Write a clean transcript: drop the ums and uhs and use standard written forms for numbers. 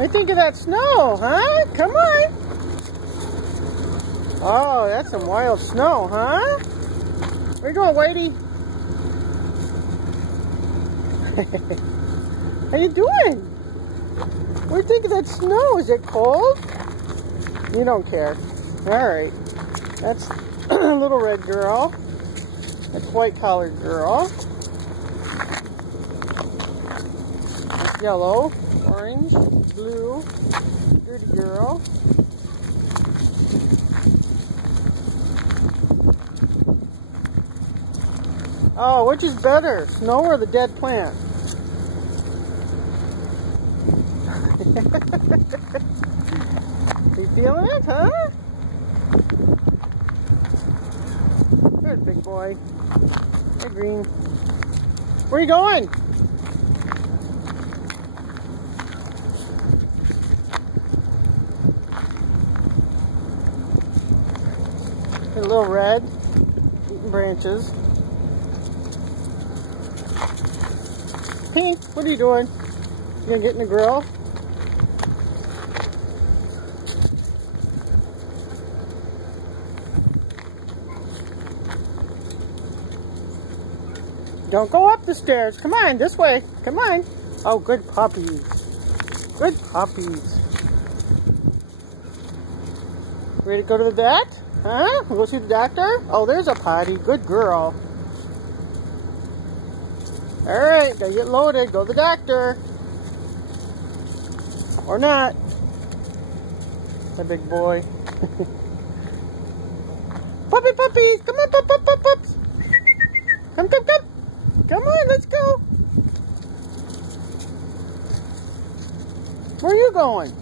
What do you think of that snow, huh? Come on. Oh, that's some wild snow, huh? Where you going, Whitey? How you doing? What do you think of that snow? Is it cold? You don't care. Alright. That's a little red girl. That's white-collared girl. Yellow, orange, blue, dirty girl. Oh, which is better, snow or the dead plant? You feeling it, huh? Good, big boy. Hey, Green. Where are you going? A little red, eating branches. Pink, what are you doing? You gonna get in the grill? Don't go up the stairs. Come on, this way. Come on. Oh, good puppies. Good puppies. Ready to go to the vet? Huh? We'll go see the doctor? Oh, there's a potty. Good girl. Alright, gotta get loaded. Go to the doctor. Or not. My big boy. Puppy puppies! Come on, pups! Come. Come on, let's go. Where are you going?